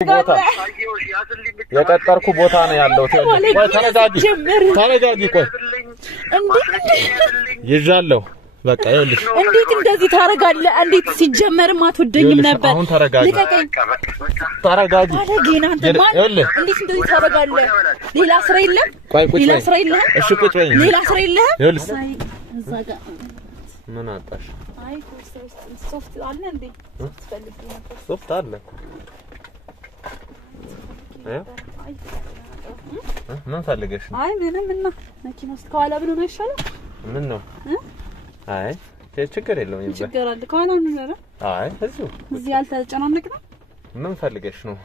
ቦታ የቀጠርኩ ቦታ ነው ያለው ተረጋጊ ቆይ ይዣለሁ በቃ ይኸውልሽ እንዴት እንደዚህ ታረጋለህ እንዴት ሲጀመርም አትወደኝም ነበር ልቀቀኝ ተረጋጊ እንዴት እንደዚህ ታረጋለህ ሌላ ስራ የለም ሌላ ስራ የለም እሺ ቁጭ በይ ሌላ ስራ የለም ይኸውልሽ እዛ ጋር ምን አጣሽ አይ ሶፍት አለ እንዴ ትፈልጊ ነበር ሶፍት አለ ምን ፈልገሽ ነው አይ ምንም እና መኪና ውስጥ ከኋላ ብሎ ነው ይሻላል ምን ነው አይ ችግር የለውም ይበል ችግር አለ ከኋላ ነው ነው አይ እዚህ አልተጨናነቅንም ምን ፈልገሽ ነው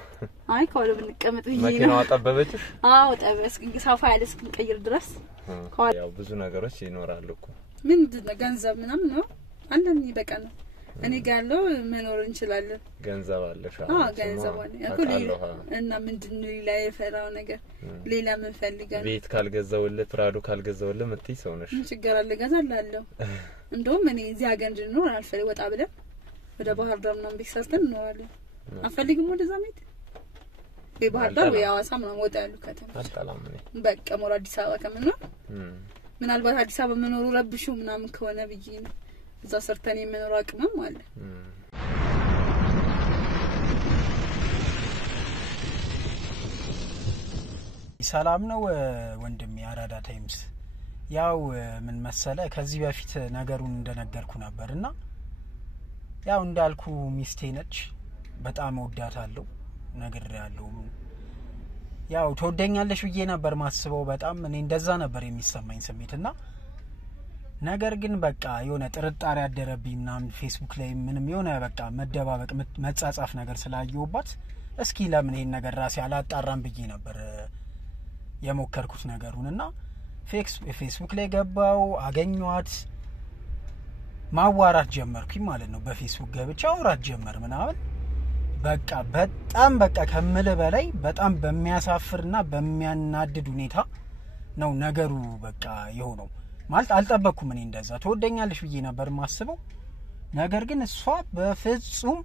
አይ ከኋላ ብንቀመጥ ይሄ መኪናው አጠበበችሽ አዎ ጠበስኩኝ ሳፋ ያለ እስክንቀይር ድረስ ያው ብዙ ነገሮች ይኖራሉ እኮ ምንድነው ገንዘብ ምናምን ነው አንደኛ በቃ ነው እኔ ጋር ነው መኖር እንችላለን ገንዘብ አለሽ አዎ ገንዘብ አለ እኮ እና ምንድነው ሌላ የፈራው ነገር ሌላ ምን ፈልጋለህ ቤት ካልገዛውልህ ፍራዶ ካልገዛውልህ ምትይ ሰው ነሽ ችግር አለ ገዛላለሁ እንደውም እኔ እዚህ ሀገር እንድኖር አልፈልግም ወጣ ብለን ወደ ባህር ዳር ምናምን ቤት ሰርተን እንኖራለን አፈልግም ወደዛ ቤት በባህር ዳር ወይ ሐዋሳ ምናምን ወጣ ያሉ ከተማ አጣላም እኔ በቃ ሞራ አዲስ አበባ ከምንኖር ምናልባት አዲስ አበባ መኖሩ ረብሹ ምናምን ከሆነ ብዬ ነው እዛ ሰርተን የመኖር አቅምም አለ ሰላም ነው ወንድሜ አራዳ ታይምስ ያው ምን መሰለ ከዚህ በፊት ነገሩን እንደነገርኩ ነበርና ያው እንዳልኩ ሚስቴ ነች በጣም ወዳታለሁ ነግሬያለሁ ያው ተወደኛለሽ ብዬ ነበር ማስበው በጣም እኔ እንደዛ ነበር የሚሰማኝ ስሜትና ነገር ግን በቃ የሆነ ጥርጣሬ ያደረብኝና ፌስቡክ ላይ ምንም የሆነ በቃ መደባበቅ መጻጻፍ ነገር ስላየውባት እስኪ ለምን ይሄን ነገር ራሴ አላጣራም ብዬ ነበር የሞከርኩት ነገሩንና ፌስቡክ ላይ ገባው አገኘዋት ማዋራት ጀመርኩኝ ማለት ነው በፌስቡክ ገብቼ አውራት ጀመር ምናምን በቃ በጣም በቃ ከመለ በላይ በጣም በሚያሳፍርና በሚያናድድ ሁኔታ ነው ነገሩ በቃ የሆነው ማለት አልጠበቅኩም እኔ እንደዛ ተወደኛለሽ ብዬ ነበር ማስበው ነገር ግን እሷ በፍጹም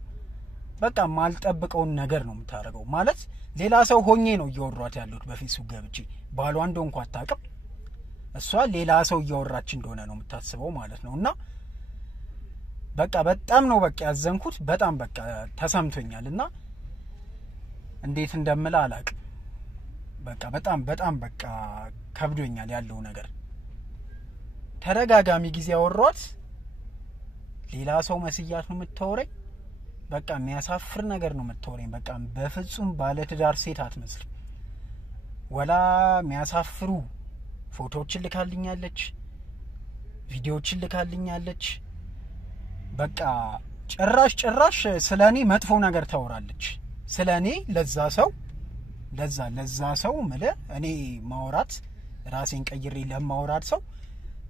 በቃ ማልጠብቀው ነገር ነው የምታረገው ማለት ሌላ ሰው ሆኜ ነው እያወራች ያለሁት በፌስቡክ ገብቼ ባሏ እንደሆንኩ አታውቅም እሷ ሌላ ሰው እያወራች እንደሆነ ነው የምታስበው ማለት ነውና በቃ በጣም ነው በቃ ያዘንኩት በጣም በቃ ተሰምቶኛልና እንዴት እንደምላ አላውቅም በቃ በጣም በቃ ከብዶኛል ያለው ነገር ተረጋጋሚ ጊዜ አወሯት ሌላ ሰው መስያት ነው የምትወረኝ በቃ የሚያሳፍር ነገር ነው የምትወረኝ በቃ በፍጹም ባለ ትዳር ሴት አትመስልም ወላ የሚያሳፍሩ ፎቶዎችን ልካልኛለች ቪዲዮዎችን ልካልኛለች በቃ ጭራሽ ስለኔ መጥፎ ነገር ታወራለች ስለኔ ለዛ ሰው ምለ እኔ ማውራት ራሴን ቀይሬ ለማውራት ሰው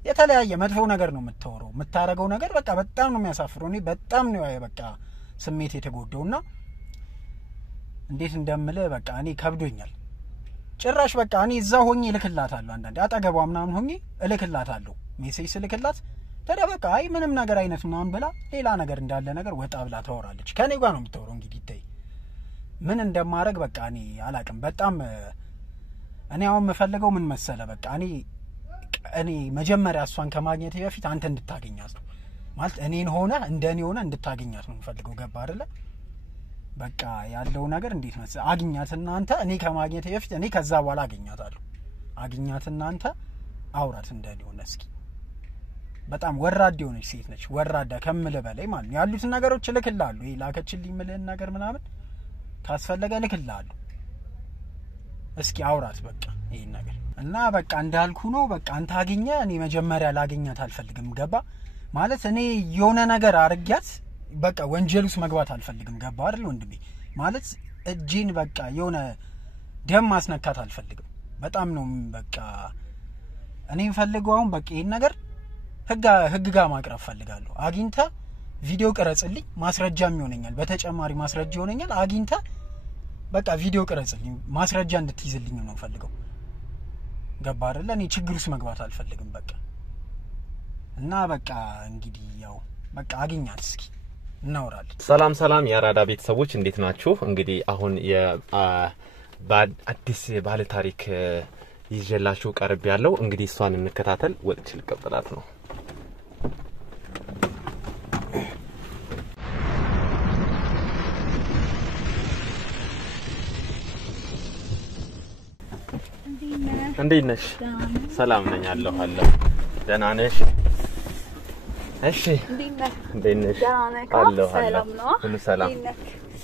የተለያየ መጥፎ ነገር ነው የምታወራው የምታረገው ነገር በቃ በጣም ነው የሚያሳፍረው እኔ በጣም ነው በቃ ስሜት የተጎዳውና እንዴት እንደምለ በቃ እኔ ከብዶኛል ጭራሽ በቃ እኔ እዛ ሆኜ ልክላታለሁ አንዳንዴ አጠገቧ ምናምን ሆኜ እልክላታለሁ ሜሴጅ ስልክላት ተደበቃ አይ ምንም ነገር አይነት ምናምን ብላ ሌላ ነገር እንዳለ ነገር ወጣ ብላ ታወራለች ከኔ ጋር ነው የምታወራው እንግዲህ ታይ ምን እንደማረግ በቃ እኔ አላቅም በጣም እኔ አሁን መፈልገው ምን መሰለ በቃ እኔ መጀመሪያ እሷን ከማግኘት በፊት አንተ እንድታገኛት ነው ማለት እኔን ሆነ እንደኔ ሆነ እንድታገኛት ነው የምፈልገው ገባ አይደለ በቃ ያለው ነገር እንዴት መሰለ አግኛትና አንተ እኔ ከማግኘት በፊት እኔ ከዛ በኋላ አግኛትና አንተ አውራት እንደኔ ሆነ እስኪ በጣም ወራዳ የሆነች ሴት ነች ወራዳ ከምለ በላይ ማለት ያሉት ነገሮች ልክላሉ ይሄ ላከችልኝ ምልን ነገር ምናምን ካስፈለገ ልክላሉ እስኪ አውራት በቃ ይሄን ነገር እና በቃ እንዳልኩ ነው በቃ አንተ አግኘ እኔ መጀመሪያ ላገኛት አልፈልግም ገባ ማለት እኔ የሆነ ነገር አርጋት በቃ ወንጀል ውስጥ መግባት አልፈልግም ገባ አይደል ወንድሜ ማለት እጄን በቃ የሆነ ደም ማስነካት አልፈልግም በጣም ነው በቃ እኔ ፈልገው አሁን በቃ ይሄን ነገር ህግ ጋር ማቅረብ ፈልጋለሁ አግኝታ ቪዲዮ ቀረጽልኝ ማስረጃም ይሆነኛል በተጨማሪ ማስረጃ ይሆነኛል አግኝታ በቃ ቪዲዮ ቀረጽልኝ ማስረጃ እንድትይዝልኝ ነው ፈልገው ገባ አይደል እኔ ችግር ውስጥ መግባት አልፈልግም በቃ እና በቃ እንግዲህ ያው በቃ አግኛት እስኪ እናወራለን። ሰላም ያራዳ ቤተሰቦች እንዴት ናችሁ? እንግዲህ አሁን አዲስ ባለ ታሪክ ይዤላችሁ ቀርብ ያለው እንግዲህ እሷን እንከታተል። ወጥቼ ልቀበላት ነው። እንዴት ነሽ? ሰላም ነኝ አለሁ። ደህና ነሽ? እሺ እንዴት ነሽ? አለሁ። ሰላም ነው? ሁሉ ሰላም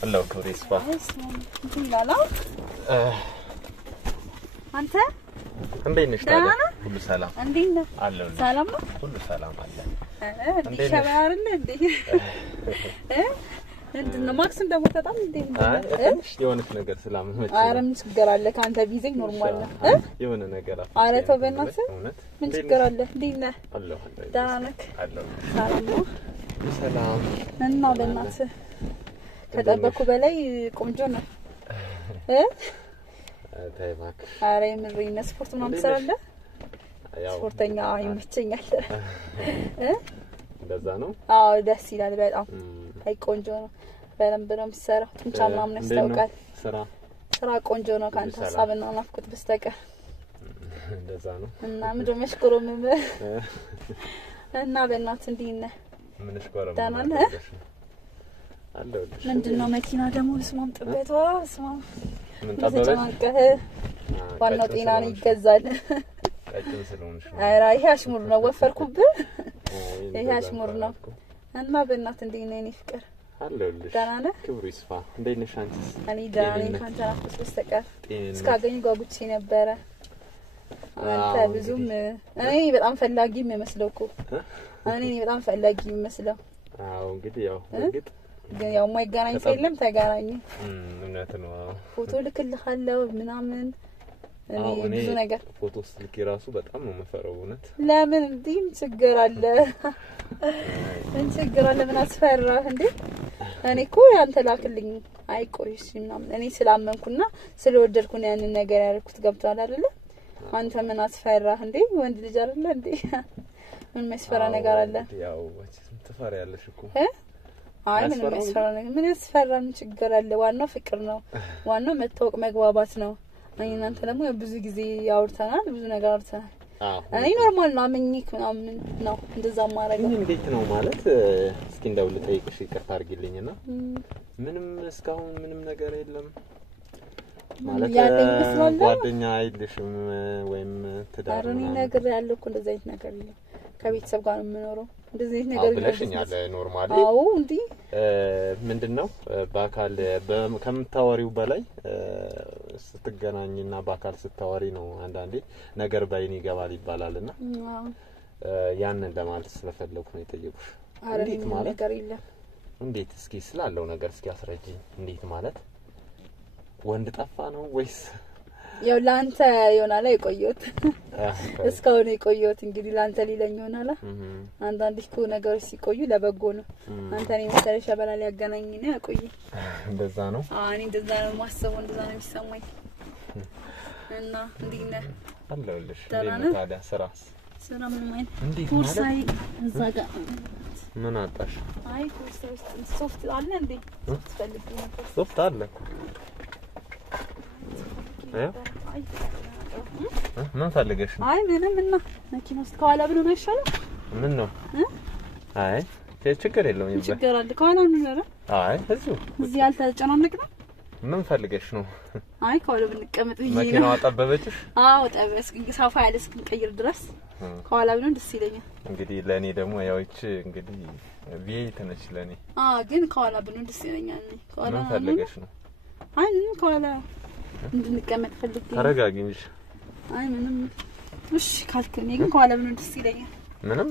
አለሁ። ክብሬስፋ አንተ እንዴት ነሽ? ታዲያ ሁሉ ሰላም እንዴት ነህ? አለሁ። ሰላም ነው? ሁሉ ሰላም አለ። እንዴት ሸባር እንዴ? እንዴ ማክስ እንደው ተጣም እንዴ? እሺ የሆነች ነገር ስላመመች ኧረ ምን ችግር አለ? ካንተ ቢዜ ኖርማል ነው። የሆነ ነገር ኧረ ተው በእናትህ ምን ችግር አለ? እንዴት ነህ? አለሁ። ደህና ነህ? አለሁ። ሰላም ነው? ሰላም እና በእናትህ ከጠበኩ በላይ ቆንጆ ነው። ታይማክ ኧረ የምሬን ስፖርት ምናምን ትሰራለህ? ስፖርተኛ ይመቸኛል። እንደዛ ነው? አዎ ደስ ይላል በጣም። አይ ቆንጆ ነው። በደንብ ነው የምትሰራው። ጡንቻ ምናምን ያስታውቃል። ስራ ቆንጆ ነው ካንተ ሀሳብና ናፍቆት በስተቀር። እንደዛ ነው። እና ምንድነው መሽኮረም እና በእናትህ እንዴት ነህ? ምን ሽኮረም ደህና ነህ? አለሁልሽ። ምንድነው መኪና ደግሞ ስማም ጥበቷ ስማም ምን ጠበበሽ? ዋናው ጤና ነው ይገዛል። ቀጭን ስለሆንሽ ነው። ኧረ ይሄ አሽሙር ነው። ወፈርኩብህ። ይሄ አሽሙር ነው። እና በእናትህ እንዴት ነህ የኔ ፍቅር? አለሁልሽ። ደህና ነህ? ክብሩ ይስፋ። እንዴት ነሽ አንቺስ? እኔ ደህና ነኝ። ካንተ ናፍቆት በስተቀር እስካገኝ ጓጉቼ ነበረ። አንተ ብዙም እኔ በጣም ፈላጊ የሚመስለው እኮ እኔ በጣም ፈላጊ የሚመስለው። አዎ እንግዲህ ያው እርግጥ ግን ያው የማይገናኝ ሰው የለም። ተገናኘ። እውነት ነው። ፎቶ ልክልሃለሁ ምናምን እኔ ብዙ ነገር ፎቶ ስልክ ራሱ በጣም ነው የምፈራው። እውነት ለምን እንዴ? ችግር አለ? ምን ችግር አለ? ምን አስፈራህ እንዴ? እኔ እኮ ያንተ ላክልኝ አይቆይሽ ምናምን እኔ ስላመንኩና ስለወደድኩ ነው ያንን ነገር ያልኩት። ገብቷል አይደለ? አንተ ምን አስፈራህ እንዴ? ወንድ ልጅ አይደለ እንዴ? ምን መስፈራ ነገር አለ? ያው ትፈሪያለሽ እኮ አይ ምን መስፈራ ነገር ምን ያስፈራ? ምን ችግር አለ? ዋናው ፍቅር ነው። ዋናው መታወቅ መግባባት ነው። እናንተ ደግሞ ብዙ ጊዜ ያወርተናል፣ ብዙ ነገር አውርተናል። እኔ ኖርማል ነው አመኝክ ምናምን ነው እንደዛ ማረጋው። እንዴት ነው ማለት እስኪ እንደው ልጠይቅሽ ይቅርታ አድርጊልኝና ምንም እስካሁን ምንም ነገር የለም ማለት ጓደኛ አይልሽም ወይም ትዳር ነው? አረ ነገር ያለው እኮ እንደዛ አይነት ነገር የለም። ከቤተሰብ ጋር ነው የምኖረው። እንደዚህ አይነት ነገር ብለሽኛል። ኖርማሊ አዎ እንዴ ምንድነው በአካል ከምታወሪው በላይ ስትገናኝና በአካል ስታወሪ ነው አንዳንዴ ነገር ባይን ይገባል ይባላልና ያንን ለማለት ስለፈለኩ ነው የጠየቁሽ። እንዴት ማለት ነገር የለም። እንዴት እስኪ ስላለው ነገር እስኪ አስረጂኝ። እንዴት ማለት ወንድ ጠፋ ነው ወይስ ያው ላንተ ይሆናል የቆየሁት እስካሁን የቆየሁት እንግዲህ ላንተ ሊለኝ ይሆናል። አንዳንዴ እኮ ነገሮች ሲቆዩ ለበጎ ነው። አንተ ነኝ መሰለሽ ሸበላ ሊያገናኝ ነው ያቆይ። እንደዛ ነው? እኔ እንደዛ ነው ማሰብ፣ እንደዛ ነው የሚሰማኝ። እና እንዴት ነህ? አለሁልሽ። እንዴት ነው ታዲያ ስራስ? ስራ ምን ማለት እንዴት ኩርሳይ እዛ ጋር ምን አጣሽ? አይ ኩርሳይ ሶፍት አለ እንዴ? ስትፈልግ ነበር። ሶፍት አለ ምን ፈልገሽ ነው? አይ ምንም እና መኪና ውስጥ ከኋላ ብሎ ነው ይሻላል። ምን ነው? አይ ችግር የለውም። ይበል ችግር አለ ከኋላ ነው ያለው። አይ እዚህ አልተጨናነቅንም። ምን ፈልገሽ ነው? አይ ከኋላ ብንቀመጥ ይሄ ነው። መኪናው አጠበበችሽ? አዎ ጠበስኩኝ። ሳፋ ያለ እስክንቀይር ድረስ ከኋላ ብሎ ደስ ይለኛል። እንግዲህ ለኔ ደግሞ ያውች እንግዲህ ቪኤት ነች ለኔ። ግን ከኋላ ብሎ ደስ ይለኛል። ከኋላ ምን ፈልገሽ ነው? አይ ምንም ከኋላ እንድንቀመጥ ፈልጌ። ተረጋጊ እንጂ። አይ ምንም እሺ ካልከኝ ግን ከኋላ ብሎ ደስ ይለኛል። ምንም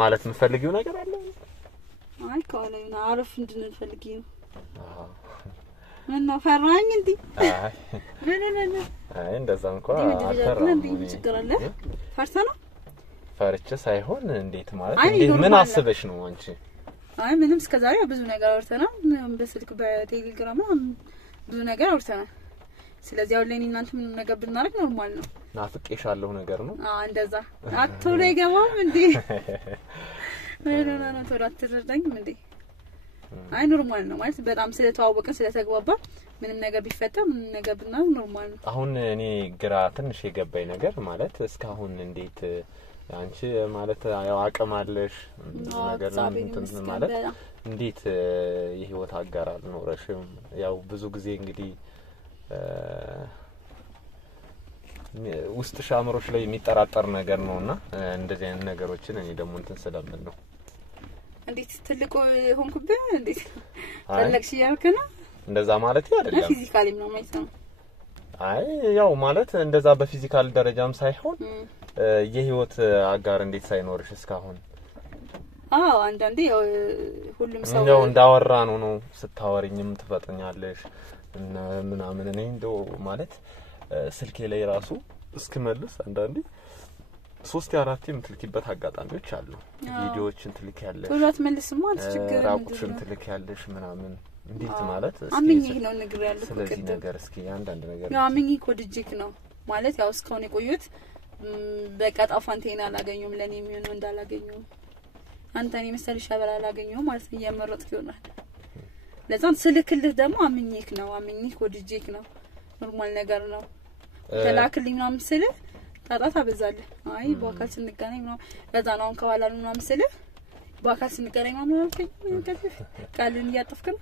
ማለት የምትፈልጊው ነገር አለ? አይ ከኋላ ይና አረፍ እንድንል ፈልጌ ነው። ምን ነው ፈራኝ እንዴ? አይ እንደዛ እንኳን አልፈራም። ችግር አለ? ፈርታ ነው? ፈርቼ ሳይሆን እንዴት ማለት እንዴ ምን አስበሽ ነው አንቺ? አይ ምንም እስከዛሬ ብዙ ነገር አውርተናል። በስልክ በቴሌግራም ብዙ ነገር አውርተናል። ስለዚህ አሁን ለኔ እናንተ ምን ነገር ብናረግ ኖርማል ነው። ናፍቄሻለሁ ነገር ነው። እንደዛ አትቶሎ ይገባም እንዴ? ምን ነው ቶሎ አትረዳኝም እንዴ? አይ ኖርማል ነው ማለት በጣም ስለተዋወቀን ስለተግባባ ምንም ነገር ቢፈጠር ምንም ነገር ብና ኖርማል ነው። አሁን እኔ ግራ ትንሽ የገባኝ ነገር ማለት እስካሁን እንዴት አንቺ ማለት ያው አቅም አለሽ ነገር እንትን ማለት እንዴት የህይወት አጋር አልኖረሽም? ያው ብዙ ጊዜ እንግዲህ ውስጥ ሻምሮሽ ላይ የሚጠራጠር ነገር ነውና እንደዚህ አይነት ነገሮችን እኔ ደግሞ እንትን ስለምን ነው እንዴት ትልቁ ሆንኩብህ እንዴት ፈለግሽ ያልከና እንደዛ ማለት አይደለም ፊዚካሊ ነው ማለት ነው። አይ ያው ማለት እንደዛ በፊዚካል ደረጃም ሳይሆን የህይወት አጋር እንዴት ሳይኖርሽ እስካሁን? አዎ አንዳንዴ ያው ሁሉም ሰው ነው እንዳወራ ነው ስታወሪኝም ትፈጥኛለሽ እና ምናምን እኔ እንደው ማለት ስልኬ ላይ ራሱ እስክመልስ አንዳንዴ 3-4 የምትልኪበት አጋጣሚዎች አሉ። ቪዲዮዎችን ትልኪያለሽ ቶሎት መልስማ አትችግር ራቁሽን ትልኪያለሽ ምናምን እንዴት ማለት አምኜ ነው ነገር ያለው ስለዚህ ነገር እስኪ አንዳንድ ነገር ያው አምኜ ኮድጂክ ነው ማለት ያው እስካሁን የቆዩት በቀጣ ፋንቴና አላገኙም ለኔ የሚሆነው እንዳላገኙ አንተኔ መሰልሽ አበላ አላገኙ ማለት እየመረጥኩ ይሆናል። ለዛን ስልክልህ ደግሞ አምኜክ ነው አምኜ ኮድጂክ ነው ኖርማል ነገር ነው ተላክልኝ ምናምን ስልህ ታጣታ በዛለህ አይ በአካል ስንገናኝ ነው በዛ ነው ከኋላ ነው ምናምን ስልህ በአካል ስንገናኝ ምናምን ከዚህ ቃልን እያጠፍክ ነው።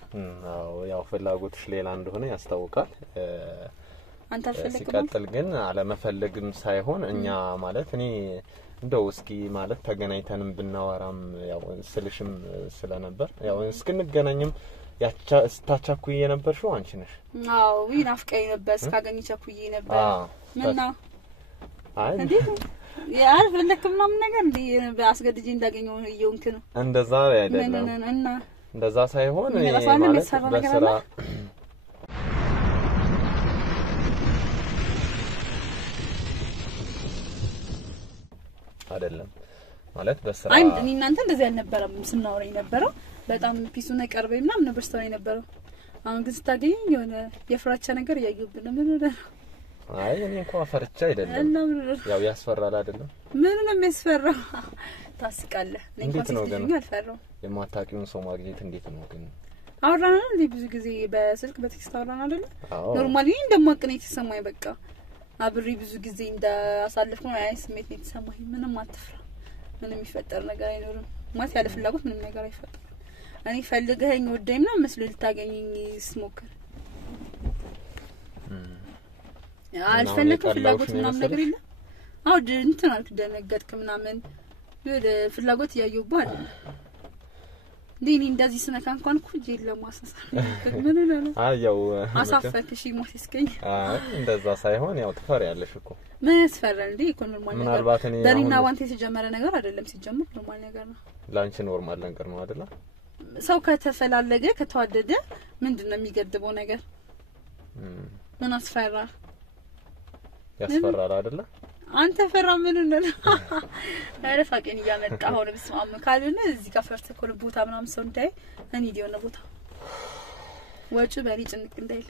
አዎ ያው ፍላጎትሽ ሌላ እንደሆነ ያስታውቃል። አንተ ፈልገህ ሲቀጥል ግን አለመፈለግም ሳይሆን እኛ ማለት እኔ እንደው እስኪ ማለት ተገናኝተንም ብናወራም ያው ስልሽም ስለነበር ያው እስክንገናኝም ያቻ ስታቻኩዬ ነበርሽው አንቺ ነሽ። አዎ ይናፍቀኝ ነበር እስካገኝ ቻኩዬ ነበር ምንና አይ እንዴ ያር ፈለክም ምናምን ነገር እንዴ በአስገድጂ እንዳገኘው ይየውንክ ነው እንደዛ አይደለም እና እንደዛ ሳይሆን ማለት በስራ አይደለም ማለት በስራ አይ እናንተ እንደዚህ አልነበረም ስናወራ የነበረው በጣም ፒሱና ቀርበይና ምን ነበር ስታወራ የነበረው አሁን ግን ስታገኝ የሆነ የፍራቻ ነገር ያየውብን ምን ነው አይ እኔ እንኳን ፈርቻ አይደለም ያው ያስፈራል አይደለም ምን ነው የሚያስፈራው ታስቃለህ እኔ እንኳን ግን አልፈራው የማታውቂውን ሰው ማግኘት እንዴት ነው ግን አውራና እንዴ ብዙ ጊዜ በስልክ በቴክስት አውራና አይደል ኖርማሊ እንደማቀኝ የተሰማኝ በቃ አብሪ ብዙ ጊዜ እንዳሳለፍኩ ነው አይ ስሜት ነው የተሰማኝ ምንም አትፍራ ምንም ይፈጠር ነገር አይኖርም ማለት ያለ ፍላጎት ምንም ነገር አይፈጠርም እኔ ፈልገኸኝ ወደኝና መስሎ ልታገኘኝ ስሞክር አልፈለኩም ፍላጎት ምናምን ነገር የለም አው እንትን አልክ ደነገጥክ ምናምን ወደ ፍላጎት ያየውባ አይደል ዲኒ እንደዚህ ስነካ እንኳን ኩጅ ለማሳሳ ምን ነው አያው አሳፈክሽ ሞስስከኝ እንደዛ ሳይሆን ያው ትፈሪያለሽ እኮ ምን ያስፈራል እንዴ እኮ ኖርማል ነገር ደሪና ዋንቴ የተጀመረ ነገር አይደለም ሲጀምር ኖርማል ነገር ነው ላንቺ ኖርማል ነገር ነው አይደል ሰው ከተፈላለገ ከተዋደደ ምንድነው የሚገድበው ነገር ምን አስፈራ ያስፈራል አይደል አንተ ፈራ ምን ነው አረፋቀኝ ያመጣ ሆነ በስማም ካልሆነ እዚህ ጋር ፈርተህ ኮል ቦታ ምናምን ሰው እንዳይ እኔ ዲዮና ቦታ ወጭ በሪ ጭንቅ እንዳይል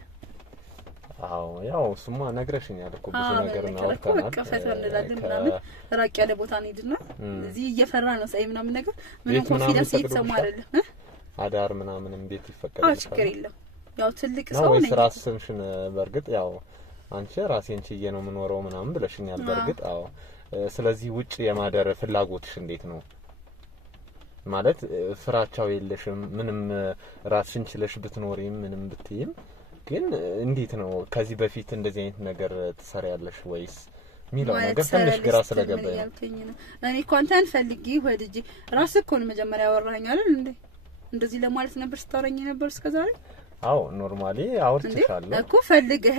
አዎ ያው ሱማ ነግረሽኛል እኮ ብዙ ነገር ነው አውቃለሁ በቃ ፈተን እንላለን ምናምን ራቅ ያለ ቦታ እንሂድና እዚህ እየፈራ ነው ሳይ ምናምን ነገር ምንም ኮንፊደንስ እየተሰማ አይደለም አዳር ምናምን ቤት ይፈቀዳል ችግር የለም ያው ትልቅ ሰው ነኝ ነው ራስሽን በርግጥ ያው አንቺ ራሴን ችዬ ነው ምኖረው ምናምን ብለሽኛል በርግጥ አዎ ስለዚህ ውጪ የማደር ፍላጎትሽ እንዴት ነው ማለት ፍራቻው የለሽም ምንም ራስሽን ችለሽ ብትኖሪም ምንም ብትይም ግን እንዴት ነው ከዚህ በፊት እንደዚህ አይነት ነገር ትሰሪያለሽ ወይስ ሚለው ነገር ትንሽ ግራ ስለገባኝ ነው እኔ ኮንተንት ፈልጊ ወድጂ ራስ እኮ ነው መጀመሪያ ያወራኝ አይደል እንዴ እንደዚህ ለማለት ነበር ስታወራኝ ነበር እስከዛሬ አው ኖርማሊ አውርተሻለሁ እኮ ፈልገህ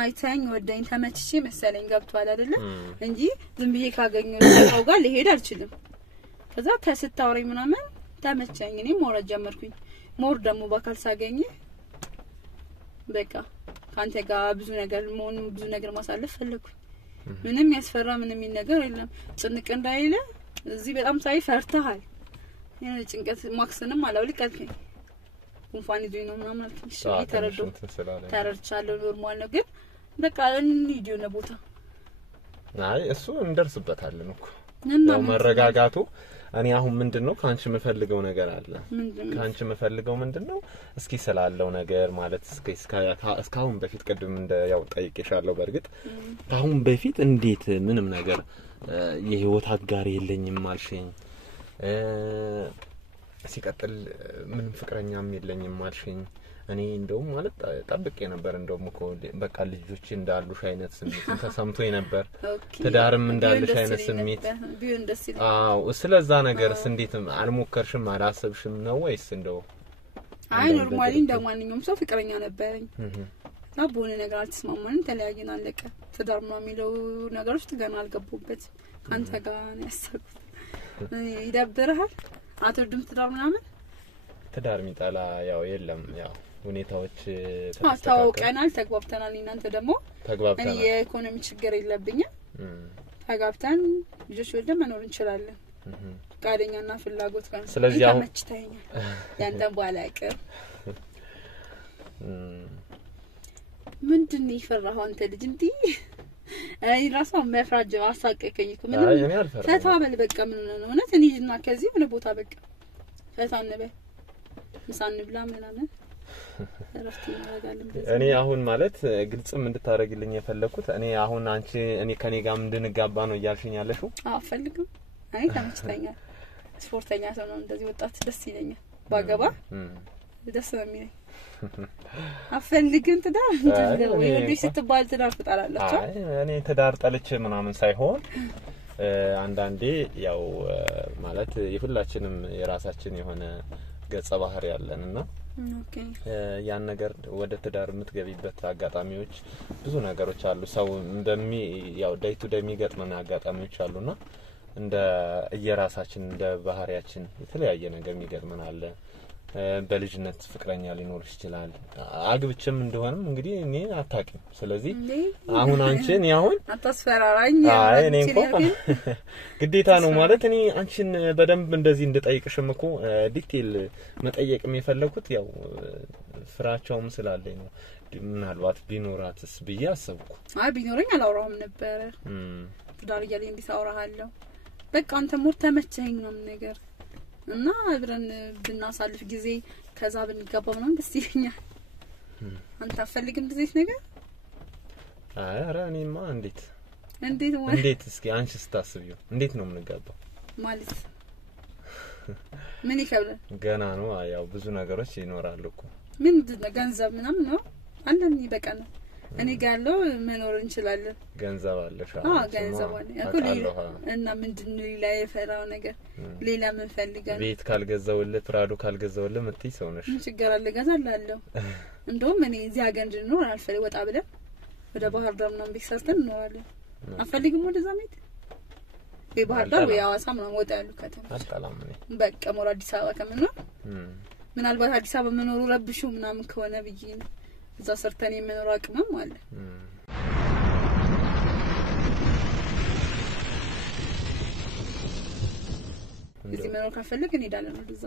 አይተኝ ወደኝ ተመችቼ መሰለኝ ገብቷል አይደል እንጂ ዝም ብዬ ካገኘው ሰው ጋር ልሄድ አልችልም ከዛ ከስታወራኝ ምናምን ተመቸኝ እኔ ሞራጅ ጀመርኩኝ ሞር ደግሞ በአካል ሳገኝ በቃ ካንተ ጋር ብዙ ነገር ማሳለፍ ፈለኩኝ ምንም ያስፈራ ምንም ነገር የለም ጭንቅ እንዳይለ እዚህ በጣም ሳይ ፈርተሃል የኔ ጭንቀት ማክሰንም አላውልቀልከኝ እንኳን ይዞኝ ነው ምናምን አልኩሽ ተረድቻለሁ ኖርማል ነው ግን በቃ እንሂድ የሆነ ቦታ አይ እሱ እንደርስበታለን እኮ ነው መረጋጋቱ እኔ አሁን ምንድነው ካንቺ መፈልገው ነገር አለ ካንቺ መፈልገው ምንድነው እስኪ ስላለው ነገር ማለት እስካሁን በፊት ቀድም እንደ ያው ጠይቄሻለሁ በርግጥ አሁን በፊት እንዴት ምንም ነገር የህይወት አጋር የለኝም አልሽኝ ሲቀጥል ምንም ፍቅረኛም የለኝም አልሽኝ እኔ እንደውም ማለት ጠብቄ ነበር እንደውም እኮ በቃ ልጆች እንዳሉሽ አይነት ስሜት ተሰምቶኝ ነበር ትዳርም እንዳለሽ አይነት ስሜት ቢሆን ደስ ይላል አዎ ስለዛ ነገርስ እንዴት አልሞከርሽም አላሰብሽም ነው ወይስ እንደው አይ ኖርማሊ እንደማንኛውም ሰው ፍቅረኛ ነበርኝ አቦኔ ነገር አልተስማማንም ተለያየን አለቀ ትዳር ነው የሚለው ነገር ውስጥ ገና አልገቡበት አንተ ጋር ነው ያሰብኩት ይደብርሃል አትወድም ትዳር ምናምን ትዳር የሚጣላ ያው የለም ያው ሁኔታዎች ታውቀናል ተግባብተናል እናንተ ደግሞ ተግባብተናል እኔ የኢኮኖሚ ችግር የለብኝም ተግባብተን ልጆች ወልደን መኖር እንችላለን ጋደኛና ፍላጎት ካን ስለዚህ አሁን ተመችተኛል ያንተን ባላቀር ምንድነው ይፈራው አንተ ልጅ እንዴ አይ ራሱ መፍራጅ አሳቀቀኝ እኮ ምንም ተታበል በቃ ምን ነው እውነት እንሂድና ከዚህ ምን ቦታ በቃ ፈታንበ ምሳን ብላ ምናምን ረፍት እናደርጋለን እኔ አሁን ማለት ግልጽም እንድታረግልኝ የፈለኩት እኔ አሁን አንቺ እኔ ከኔ ጋር እንድንጋባ ነው ያልሽኝ ያለሽው አፈልግም አይ ተመችተኛል ስፖርተኛ ሰው ነው እንደዚህ ወጣት ደስ ይለኛል ባገባ ደስ ነው የሚለኝ አፈልግም ትዳር እንደው ወይ ስትባል ትዳር ትጣላለች አይ እኔ ትዳር ጠልቼ ምናምን ሳይሆን አንዳንዴ ያው ማለት የሁላችንም የራሳችን የሆነ ገጸ ባህሪ ያለንና ኦኬ ያን ነገር ወደ ትዳር የምትገቢበት አጋጣሚዎች ብዙ ነገሮች አሉ ሰው ያው ዳይ ቱ ዳይ የሚገጥመን አጋጣሚዎች አሉና እንደ የራሳችን እንደ ባህሪያችን የተለያየ ነገር የሚገጥመን አለ በልጅነት ፍቅረኛ ሊኖር ይችላል አግብቼም እንደሆነም እንግዲህ እኔ አታውቂም ስለዚህ አሁን አንቺን ያሁን አታስፈራራኝ አይ እኔ እንኳን ግዴታ ነው ማለት እኔ አንቺን በደንብ እንደዚህ እንድጠይቅሽም እኮ ዲቴል መጠየቅም የፈለኩት ያው ፍራቻውም ስላለኝ ነው ምናልባት ቢኖራትስ ብዬ አሰብኩ አይ ቢኖረኝ አላወራውም ነበር ትዳር እያለኝ እንዲሳውራሃለሁ በቃ አንተ ሞር ተመቸኝ ነው ነገር እና አብረን ብናሳልፍ ጊዜ ከዛ ብንገባ ምናምን ደስ ይለኛል አንተ አፈልግም እንደዚህ ነገር አይ አረ እኔማ እንዴት እስኪ አንቺ ስታስቢው እንዴት ነው የምንጋባው ማለት ምን ይከብዳል ገና ነው ያው ብዙ ነገሮች ይኖራሉ እኮ ምንድነው ገንዘብ ምናምን ነው አንደኝ በቀን እኔ ጋለው መኖር እንችላለን ገንዘብ አለሽ ገንዘብ አለ ያኮ እና ምንድነው ሌላ የፈራው ነገር ሌላ ምን ፈልጋለህ ቤት ካልገዛውልህ ፕራዶ ካልገዛውልህ ምትይ ሰው ነሽ ችግር አለ ገዛላለሁ እንደውም እኔ እዚህ ሀገር እንድኖር አልፈልግ ወጣ ብለን ወደ ባህር ዳር ነው ቢሰርተን እንኖራለን አፈልግም ወደዛ ሜት በባህር ዳር ወይ አዋሳ ምናምን ወጣ ያሉ ከተማ አጣላም ነኝ በቃ ሞራ አዲስ አበባ ከመኖር ምናልባት አዲስ አበባ መኖሩ ረብሹ ምናምን ከሆነ ብዬ ነው እዛ ሰርተን የመኖር አቅምም አለ እዚህ መኖር ካፈልክ እንሄዳለን ወደዛ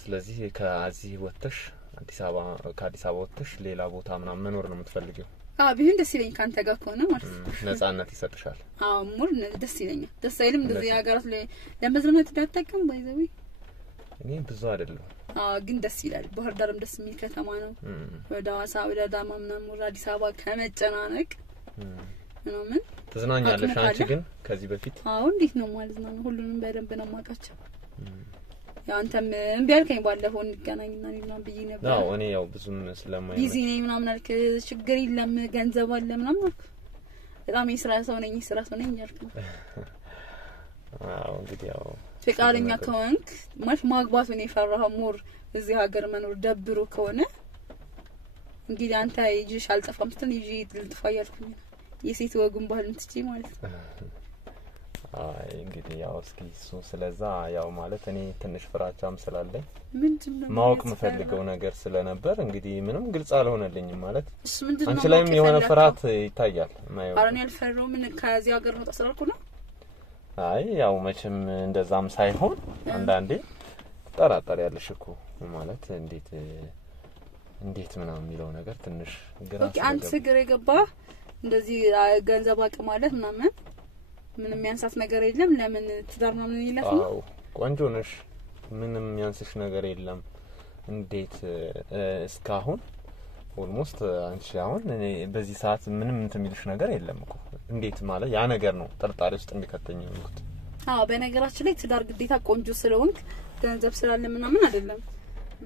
ስለዚህ ከዚህ ወጥተሽ ከአዲስ አበባ ወጥተሽ ሌላ ቦታ ምናምን መኖር ነው የምትፈልጊው ቢሆን ደስ ይለኝ ካንተ ጋር ከሆነ ማለት ነው ነፃነት ይሰጥሻል ሙሉ ደስ ይለኛል ደስ አይልም እንደዚህ ሀገራት ላይ ለመዝናናት ዳተቀም ባይዘዊ እኔ ብዙ አይደለም ግን ደስ ይላል ባህር ዳርም ደስ የሚል ከተማ ነው ወደ አዋሳ ወደ አዳማ ምናምን ወደ አዲስ አበባ ከመጨናነቅ ምናምን ተዝናኛለሽ አንቺ ግን ከዚህ በፊት እንዴት ነው ማለት ነው ሁሉንም በደንብ ነው ማቃቸው ያንተም እንቢ አልከኝ ባለፈው እንገናኝና ምናምን ብዬ ነበር እኔ ያው ብዙም ስለማይ ቢዚ ነኝ ምናምን አልክ ችግር የለም ገንዘብ አለ ምናምን በጣም የስራ ሰው ነኝ ያልኩ እንግዲህ ያው ፍቃደኛ ከሆንክ ማለት ማግባቱን የፈራኸው ሞር እዚህ ሀገር መኖር ደብሮ ከሆነ እንግዲህ አንተ ይጅሽ አልጠፋም ስትል ይጂ ልጥፋ ያልኩኝ የሴት ወጉን ባህል እንትጪ ማለት እንግዲህ ያው እስኪ ስለዛ ያው ማለት እኔ ትንሽ ፍራቻም ስላለኝ ምንድነው ማወቅ መፈልገው ነገር ስለነበር እንግዲህ ምንም ግልጽ አልሆነልኝም ማለት አንቺ ላይም የሆነ ፍራት ይታያል ማየው አረን ያልፈረው ምን ከዚህ ሀገር ነው ተሰራልኩ ነው አይ ያው መቼም እንደዛም ሳይሆን አንዳንዴ ተጠራጣሪ ያለሽ እኮ ማለት እንዴት ምናምን የሚለው ነገር ትንሽ ግራ አንተ ግራ ገባ እንደዚህ ገንዘብ አቅም ማለት ምናምን ምንም ያንሳት ነገር የለም ለምን ትዳር ነው ምን ይላል ነው አዎ ቆንጆ ነሽ ምንም ያንስሽ ነገር የለም እንዴት እስካሁን ኦልሞስት አንቺ አሁን እኔ በዚህ ሰዓት ምንም እንትን የሚልሽ ነገር የለም እኮ እንዴት ማለት ያ ነገር ነው ጥርጣሬ ውስጥ እንዲከተኝ ነው አዎ በነገራችን ላይ ትዳር ግዴታ ቆንጆ ስለሆንክ ገንዘብ ስላለ ምናምን አይደለም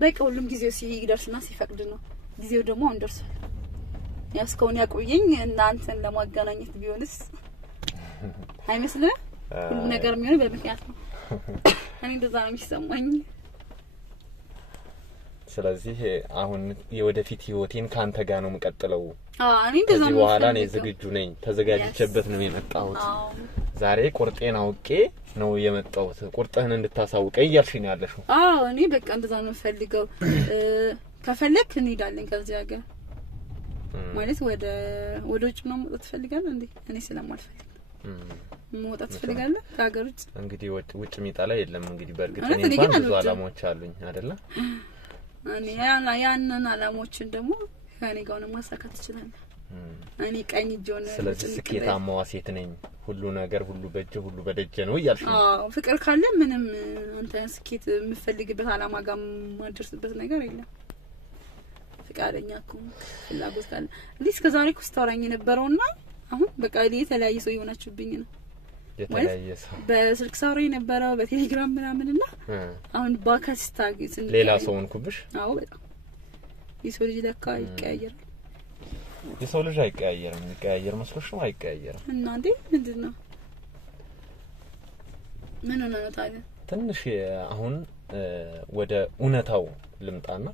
በቃ ሁሉም ጊዜው ሲደርስና ሲፈቅድ ነው ጊዜው ደግሞ እንደርሷል ያስከውን ያቆየኝ እናንተን ለማገናኘት ቢሆንስ አይመስልም ሁሉም ነገር የሚሆነው በምክንያት ነው እኔ እንደዛ ነው የሚሰማኝ ስለዚህ አሁን የወደፊት ህይወቴን ካንተ ጋር ነው መቀጠለው እኔ እንደዛ ነው በኋላ ነው ዝግጁ ነኝ ተዘጋጅቼበት ነው የመጣሁት ዛሬ ቁርጤን አውቄ ነው የመጣሁት ቁርጥህን እንድታሳውቀኝ እያልሽኝ ያለሽ እኔ በቃ እንደዛ ነው ፈልገው ከፈለክ እንሄዳለን ከዚህ ሀገር ማለት ወደ ውጭ ነው መውጣት ፈልጋለህ እንዴ እኔ ስለማልፈልግ መውጣት ፈልጋለህ ከሀገር ውጭ እንግዲህ ውጭ ሚጣላ የለም እንግዲህ በርግጥ እኔ እንኳን ብዙ አላማዎች አሉኝ አይደለ እኔ ያንን አላማዎችን ደግሞ ከኔ ጋር ነው ማሳካት ትችላለህ እኔ ቀኝ ጆን ስለዚህ ስኬታማዋ ሴት ነኝ ሁሉ ነገር ሁሉ በእጅ ሁሉ በደጀ ነው እያልሽ ፍቅር ካለ ምንም አንተ ስኬት የምፈልግበት አላማ ጋር ማድረስበት ነገር የለም ፍቃደኛ እኮ ፍላጎት ካለ እንዴ እስከዛሬ እኮ ስታወራኝ የነበረውና አሁን በቃ የተለያየ ሰው ይሆናችሁብኝ ነው የተለያየ ሰው በስልክ ሳውሪ ነበረው በቴሌግራም ምናምንና አሁን ባካስታግስ ሌላ ሰው እንኩብሽ አዎ በጣም የሰው ልጅ ለካ ይቀያየራል የሰው ልጅ አይቀያየርም ይቀያየር መስሎሽ ነው አይቀያየርም እና እንዴ ምንድነው ምን ነው ታዲያ ትንሽ አሁን ወደ እውነታው ልምጣና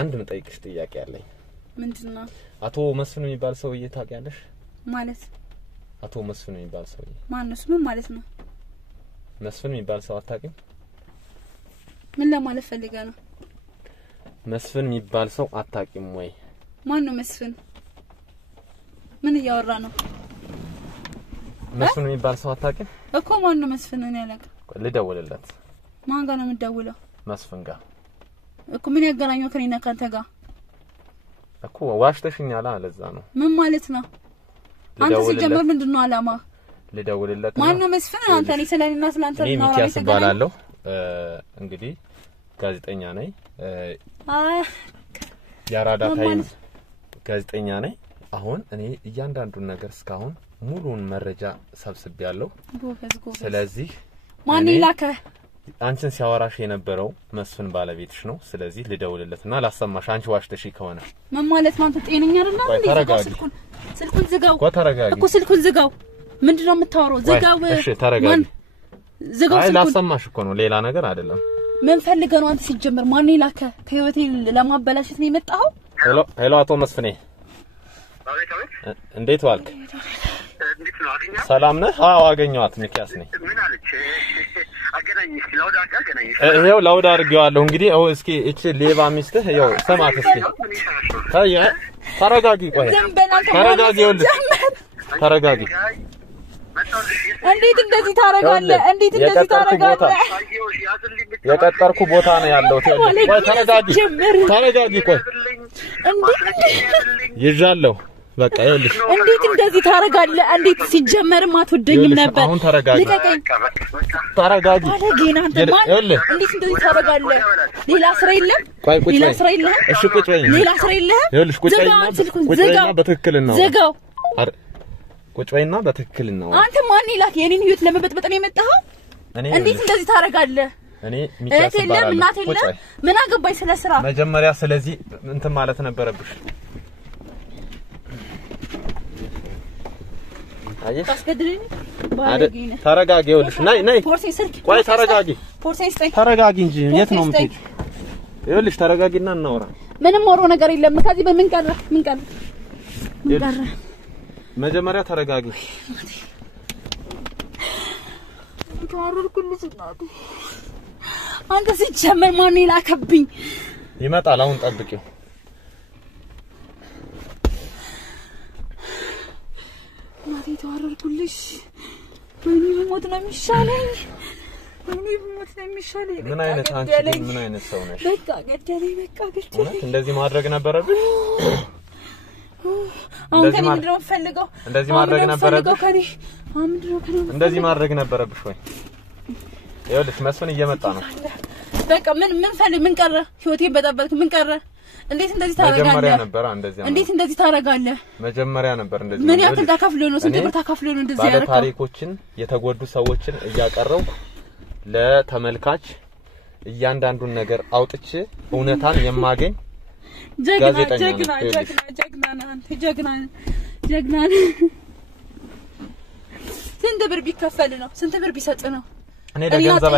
አንድ መጠይቅሽ ጥያቄ አለኝ ምንድነው አቶ መስፍን የሚባል ሰው እየታውቂያለሽ ማለት አቶ መስፍን የሚባል ሰው ማንስ ምን ማለት ነው መስፍን የሚባል ሰው አታውቂም ምን ለማለት ፈልጋ ነው መስፍን የሚባል ሰው አታውቂም ወይ ማን ነው መስፍን ምን እያወራ ነው መስፍን የሚባል ሰው አታውቂም እኮ ማን ነው መስፍን እኔ አላውቅም ልደውልለት ማን ጋር ነው የምትደውለው መስፍን ጋር እኮ ምን ያገናኘው ከኔና ካንተ ጋር እኮ ዋሽተሽኛል አለዛ ነው ምን ማለት ነው አንተ ሲጀመር ምንድነው አላማ ልደውልለት ማን ነው መስፍን አንተ ነኝ ስለኔና ስላንተ ነው ሚኪያስ ባላለው እንግዲህ ጋዜጠኛ ነኝ ያራዳ ታይም ጋዜጠኛ ነኝ አሁን እኔ እያንዳንዱን ነገር እስካሁን ሙሉን መረጃ ሰብስቤያለሁ ስለዚህ ማን ይላከ አንቺን ሲያወራሽ የነበረው መስፍን ባለቤትሽ ነው ስለዚህ ልደውልለትና ላሰማሽ አንቺ ዋሽተሽ ከሆነ ምን ማለት ነው አንተ ጤነኛ አይደለም እንዴ ስልኩን ዝጋው እኮ ስልኩን ዝጋው ምንድነው የምታወራው ዝጋው እሺ ተረጋጊ ዝጋው አይ ላሰማሽ እኮ ነው ሌላ ነገር አይደለም ምን ፈልገህ ነው አንተ ሲጀምር ማን ይላከ ከህይወቴ ለማበላሸት ነው የመጣው ሄሎ አቶ መስፍኔ እንዴት ዋልክ እንዴት ነው አገኛ ሰላም ነህ አዎ አገኘኋት ሚኪያስ ነኝ ምን አለች አገናኝሽ ላውድ አገናኝሽ ይሄው ላውድ አድርጌዋለሁ እንግዲህ እሺ እቺ ሌባ ሚስትህ ይሄው ስማት እስኪ ታየ ተረጋጊ ቆይ ተረጋጊ ይኸውልሽ ተረጋጊ እንዴት እንደዚህ ታረጋለህ እንዴት እንደዚህ ታረጋለህ የቀጠርኩ ቦታ ነው ያለው ቆይ ተረጋጊ ቆይ ይዣለሁ በቃ ይኸውልሽ እንዴት እንደዚህ ታረጋለህ እንዴት ሲጀመርም አትወደኝም ነበር አሁን ተረጋጊ ተረጋጊ አለጌና አንተ ማን እንዴት እንደዚህ ታረጋለህ ሌላ ስራ የለም ሌላ ስራ የለም እሺ ቁጭ በይ ሌላ ስራ የለም ይኸውልሽ ቁጭ በይና በትክክል ነው ዘጋው ቁጭ በይና በትክክል ነው አንተ ማን ይላክ የኔን ህይወት ለመበጥበጥ ነው የመጣኸው እንዴት እንደዚህ ታረጋለህ እኔ ሚኪያስ ባላለው ምን አገባኝ ስለ ስራ መጀመሪያ ስለዚህ እንትን ማለት ነበረብሽ አየሽ ታስገድልኝ ባለጌና ተረጋጊ ይኸውልሽ ነይ ቆይ ተረጋጊ ተረጋጊ እንጂ የት ነው የምትሄጂው ይኸውልሽ ተረጋጊና እናውራ ምንም ወሮ ነገር የለም ከዚህ በምን ቀረ መጀመሪያ ተረጋጊ ታወርኩልሽ እናቴ አንተ ሲጀመር ማን ይላከብኝ ይመጣል አሁን ጠብቂው እናቴ ታወርኩልሽ ወይኔ ሞት ነው የሚሻለኝ ምን አይነት አንቺ ምን አይነት ሰው ነሽ በቃ ገደለኝ እንደዚህ ማድረግ ነበረብሽ አሁን ከኔ ምንድነው ፈልገው እንደዚህ ማድረግ ነበረብሽ እንደዚህ ማድረግ ነበረብሽ ወይ ይኸውልሽ መስፍን እየመጣ ነው በቃ ምን ፈልግ ምን ቀረ ህይወቴን በጠበልክ ምን ቀረ እንዴት እንደዚህ ታረጋለህ መጀመሪያ ነበር እንደዚህ እንዴት እንደዚህ ታረጋለህ መጀመሪያ ነበር እንደዚህ ምን ያክል ታካፍሎ ነው ስንት ብር ታካፍሎ ነው እንደዚህ ያረከው ታሪኮችን የተጎዱ ሰዎችን እያቀረው ለተመልካች እያንዳንዱን ነገር አውጥቼ እውነታን የማገኝ ጀግና ስንት ብር ቢከፈል ነው ስንት ብር ቢሰጥ ነው እኔ ለገንዘብ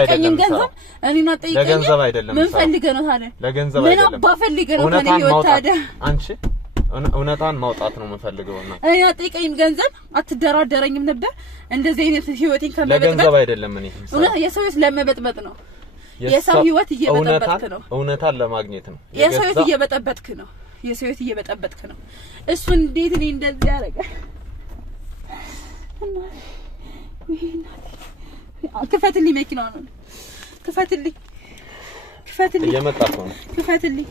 አይደለም ምን ፈልገህ ነው ታዲያ ለገንዘብ አይደለም ምን አባፈልገህ ነው ከኔ ህይወት ታዲያ አንቺ እውነታን ማውጣት ነው የምፈልገው እና እኔ አጥቂኝ ገንዘብ አትደራደረኝም ነበር እንደዚህ አይነት ህይወቴን ከመበጥበጥ ለገንዘብ አይደለም እኔ የሰው ህይወት ለመበጥበጥ ነው የሰው ህይወት እየበጠበጥክ ነው እውነታን ለማግኘት ነው የሰው ህይወት እየበጠበጥክ ነው እሱ እንዴት እኔ እንደዚህ ያረጋ ክፈትልኝ መኪናውን ክፈትልኝ እየመጣሁ ነው ክፈትልኝ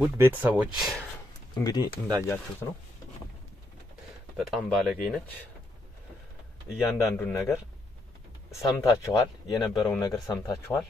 ውድ ቤተሰቦች እንግዲህ እንዳያችሁት ነው በጣም ባለጌ ነች እያንዳንዱን ነገር ሰምታችኋል የነበረውን ነገር ሰምታችኋል